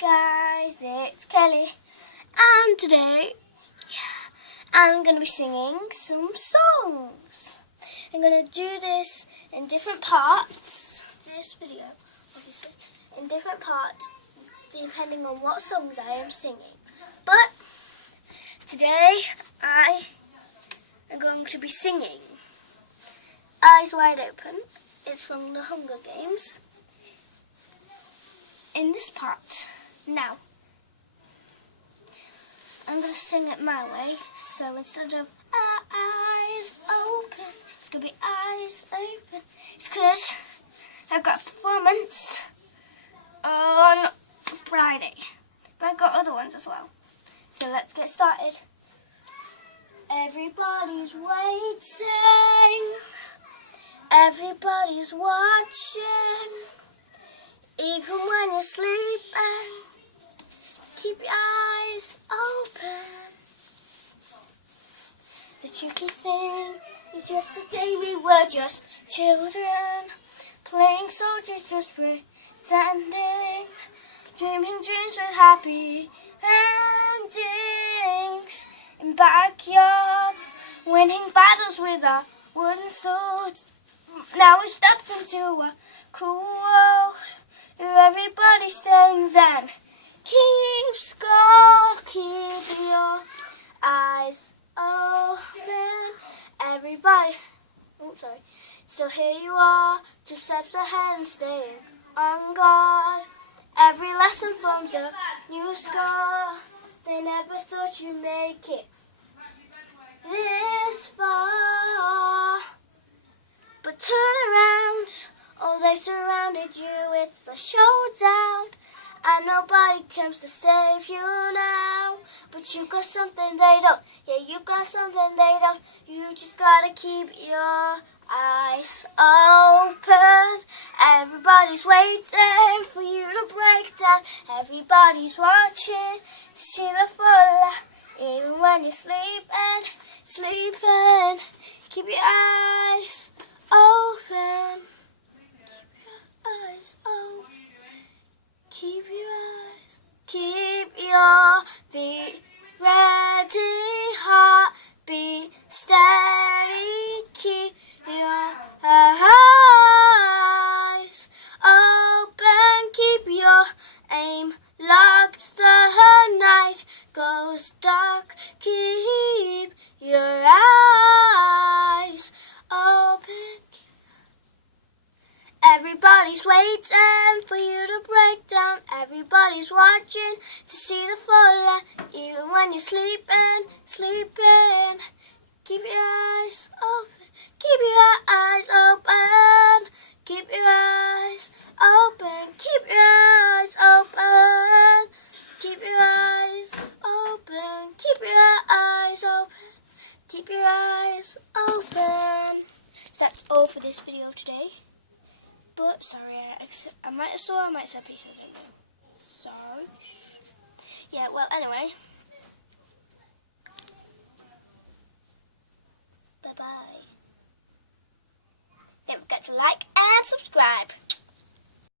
guys, it's Kelly, and today I'm going to be singing some songs. I'm going to do this in different parts, this video obviously, in different parts depending on what songs I am singing. But today I am going to be singing Eyes Wide Open. It's from the Hunger Games. In this part. Now, I'm going to sing it my way, so instead of eyes open, it's going to be eyes open. It's because I've got a performance on Friday, but I've got other ones as well. So let's get started. Everybody's waiting, everybody's watching. Even when you're sleeping, keep your eyes open. The tricky thing is yesterday we were just children, playing soldiers, just pretending, dreaming dreams with happy endings. In backyards, winning battles with our wooden swords. Now we stepped into a cool world where everybody sings and keeps score. Keep your eyes open. Everybody, so here you are, 2 steps ahead and staying on guard. Every lesson forms a new score. They never thought you'd make it this far. But turn around, oh, they surrounded you, it's a showdown, and nobody comes to save you now. But you got something they don't, yeah, you got something they don't. You just gotta keep your eyes open. Everybody's waiting for you to break down. Everybody's watching to see the full, even when you're sleeping. Keep your eyes open. Keep your feet ready, heart beat steady. Keep your eyes open. Keep your aim locked. The night goes dark. Keep your eyes open. Everybody's waiting for you to break down. Everybody's watching to see the fallout. Even when you're sleeping. Keep your eyes open. Keep your eyes open. Keep your eyes open. Keep your eyes open. Keep your eyes open. Keep your eyes open. Keep your eyes open. So that's all for this video today. But sorry, I might have saw, I might have said peace, I don't know. Sorry. Yeah, well, anyway.